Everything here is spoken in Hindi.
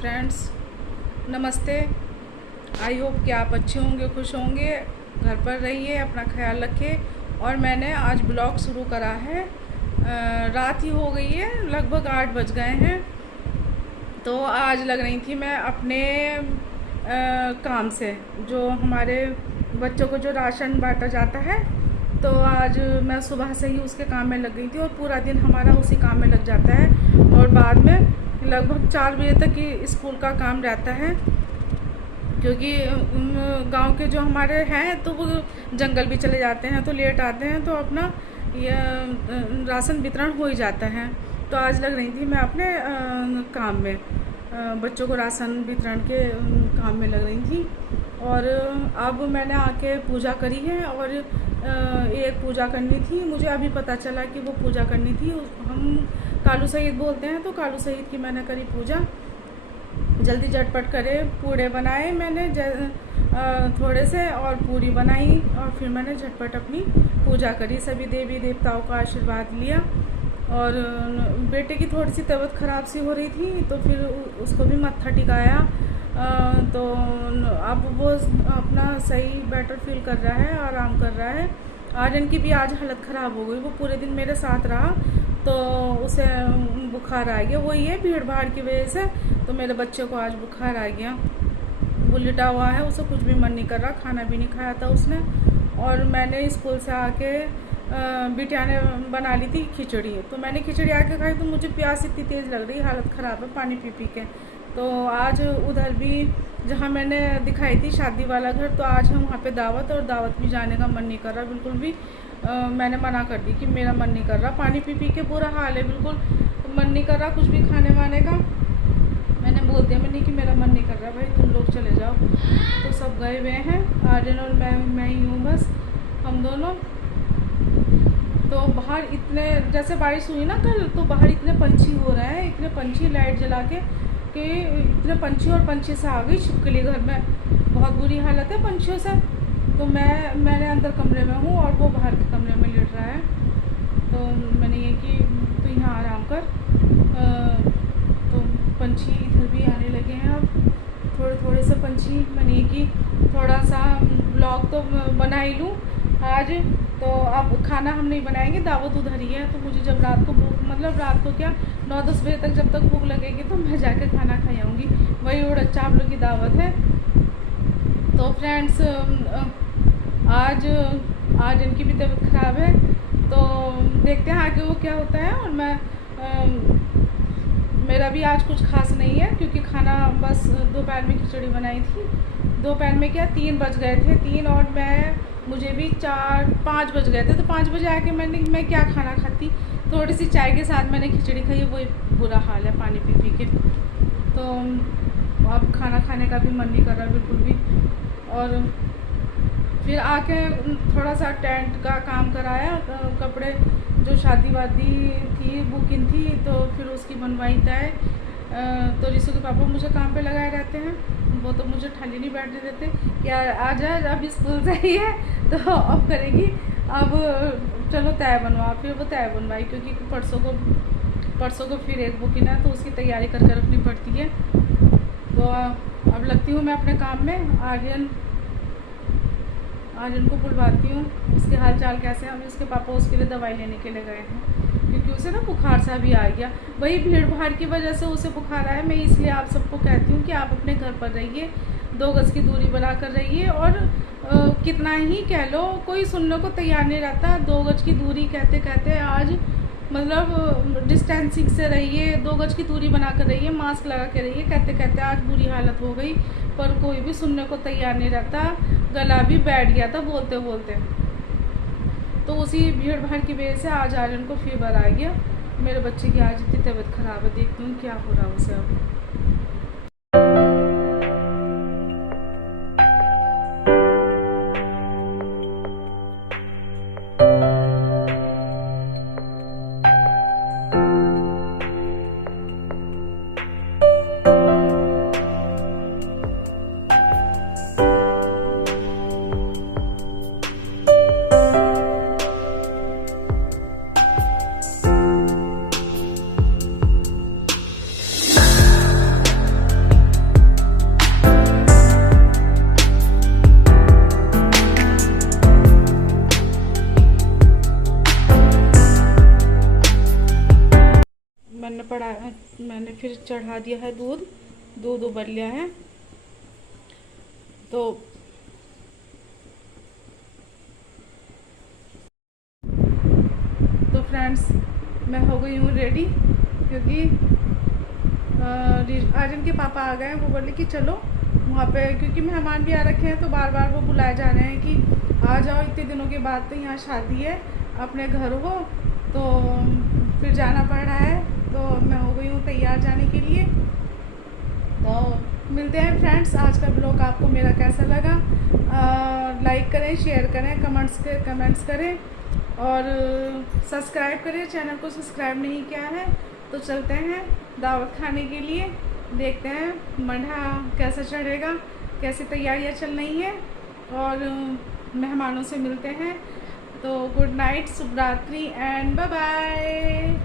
फ्रेंड्स, नमस्ते। आई होप कि आप अच्छे होंगे, खुश होंगे, घर पर रहिए, अपना ख्याल रखिए। और मैंने आज ब्लॉग शुरू करा है। रात ही हो गई है, लगभग 8 बज गए हैं। तो आज लग रही थी मैं अपने काम से, जो हमारे बच्चों को जो राशन बांटा जाता है, तो आज मैं सुबह से ही उसके काम में लग गई थी और पूरा दिन हमारा उसी काम में लग जाता है। और बाद में लगभग 4 बजे तक ही स्कूल का काम रहता है, क्योंकि गांव के जो हमारे हैं तो वो जंगल भी चले जाते हैं, तो लेट आते हैं, तो अपना ये राशन वितरण हो ही जाता है। तो आज लग रही थी मैं अपने काम में, बच्चों को राशन वितरण के काम में लग रही थी। और अब मैंने आके पूजा करी है, और एक पूजा करनी थी। मुझे अभी पता चला कि वो पूजा करनी थी। हम कालू सईद बोलते हैं, तो कालू सईद की मैंने करी पूजा। जल्दी झटपट करे पूड़े बनाए मैंने थोड़े से, और पूरी बनाई, और फिर मैंने झटपट अपनी पूजा करी। सभी देवी देवताओं का आशीर्वाद लिया। और बेटे की थोड़ी सी तबीयत ख़राब सी हो रही थी, तो फिर उसको भी मत्था टिकाया। तो अब वो अपना सही बेटर फील कर रहा है, आराम कर रहा है। आर्यन की भी आज हालत ख़राब हो गई, वो पूरे दिन मेरे साथ रहा, तो उसे बुखार आ गया। वही है, भीड़ भाड़ की वजह से तो मेरे बच्चे को आज बुखार आ गया। वो लिटा हुआ है, उसे कुछ भी मन नहीं कर रहा, खाना भी नहीं खाया था उसने। और मैंने स्कूल से आके बिटिया ने बना ली थी खिचड़ी, तो मैंने खिचड़ी आके खाई, तो मुझे प्यास इतनी तेज़ लग रही, हालत ख़राब है पानी पी पी के। तो आज उधर भी जहाँ मैंने दिखाई थी शादी वाला घर, तो आज हम वहाँ पे दावत, और दावत भी जाने का मन नहीं कर रहा बिल्कुल भी। मैंने मना कर दी कि मेरा मन नहीं कर रहा, पानी पी पी के बुरा हाल है, बिल्कुल मन नहीं कर रहा कुछ भी खाने वाने का। मैंने बोल दिया मैंने कि मेरा मन नहीं कर रहा, भाई तुम लोग चले जाओ। तो सब गए हुए हैं, आर्यन और मैं ही हूँ बस, हम दोनों। तो बाहर इतने, जैसे बारिश हुई ना कल, तो बाहर इतने पंछी हो रहे हैं, इतने पंछी, लाइट जला के कि इतने पंछी, और पंछी से आ गई छिपकली घर में। बहुत बुरी हालत है पंछियों से। तो मैंने अंदर कमरे में हूँ, और वो बाहर के कमरे में लेट रहा है। तो मैंने ये कि तो यहाँ आराम कर। तो पंछी इधर भी आने लगे हैं अब, थोड़े थोड़े से पंछी। मैंने ये कि थोड़ा सा ब्लॉग तो बना ही लूँ आज। तो अब खाना हम नहीं बनाएंगे, दावत उधर ही है। तो मुझे जब रात को भूख, मतलब रात को क्या 9-10 बजे तक जब तक भूख लगेगी, तो मैं जाके खाना खा आऊँगी। वही उड़ चावलों की दावत है। तो फ्रेंड्स, आज इनकी भी तबीयत ख़राब है, तो देखते हैं आगे वो क्या होता है। और मैं मेरा भी आज कुछ खास नहीं है, क्योंकि खाना बस दोपहर में खिचड़ी बनाई थी। दोपहर में क्या 3 बज गए थे, 3, और मुझे भी 4-5 बज गए थे। तो 5 बजे आके मैं क्या खाना खाती, थोड़ी सी चाय के साथ मैंने खिचड़ी खाई। वही बुरा हाल है पानी पी पी के। तो अब खाना खाने का भी मन नहीं कर रहा बिल्कुल भी। और फिर आके थोड़ा सा टेंट का काम कराया, कपड़े जो शादी वादी थी, बुकिंग थी, तो फिर उसकी बनवाई तय। तो रिसु के पापा मुझे काम पे लगाए रहते हैं, वो तो मुझे खाली नहीं बैठने देते कि आ जा, अब स्कूल से ही है तो अब करेगी। अब चलो तय बनवा, फिर वो तय बनवाई, क्योंकि परसों को फिर एक बुकिंग है, तो उसकी तैयारी करके रखनी पड़ती है। तो अब लगती हूँ मैं अपने काम में। आर्यन को बुलवाती हूँ, उसके हाल चाल कैसे हैं। अभी उसके पापा उसके लिए दवाई लेने के लिए गए हैं, क्योंकि उसे ना बुखार सा भी आ गया। वही भीड़ भाड़ की वजह से उसे बुखार आया। मैं इसलिए आप सबको कहती हूँ कि आप अपने घर पर रहिए, 2 गज की दूरी बना कर रहिए। और कितना ही कह लो, कोई सुनने को तैयार नहीं रहता। 2 गज की दूरी कहते कहते आज मतलब डिस्टेंसिंग से रहिए, 2 गज की दूरी बना कर रहिए, मास्क लगा के रहिए, कहते कहते आज बुरी हालत हो गई। पर कोई भी सुनने को तैयार नहीं रहता, गला भी बैठ गया था बोलते बोलते। तो उसी भीड़ भाड़ की वजह से आज आर्यन को फीवर आ गया। मेरे बच्चे की आज इतनी तबीयत ख़राब है, देखती हूँ क्या हो रहा है उसे अब। फिर चढ़ा दिया है दूध, दूध उबल लिया है। तो फ्रेंड्स मैं हो गई हूँ रेडी, क्योंकि आज इनके पापा आ गए हैं। वो बोले कि चलो वहाँ पे, क्योंकि मेहमान भी आ रखे हैं, तो बार बार वो बुलाए जा रहे हैं कि आ जाओ, इतने दिनों के बाद तो यहाँ शादी है, अपने घर हो, तो फिर जाना पड़ रहा है। तो मैं हो गई हूँ तैयार जाने के लिए। तो मिलते हैं फ्रेंड्स। आज का ब्लॉग आपको मेरा कैसा लगा, लाइक करें, शेयर करें, कमेंट्स करें और सब्सक्राइब करें। चैनल को सब्सक्राइब नहीं किया है तो चलते हैं दावत खाने के लिए। देखते हैं मंडा कैसा चढ़ेगा, कैसी तैयारियां चल रही हैं, और मेहमानों से मिलते हैं। तो गुड नाइट, शुभ रात्रि एंड बाय बाय।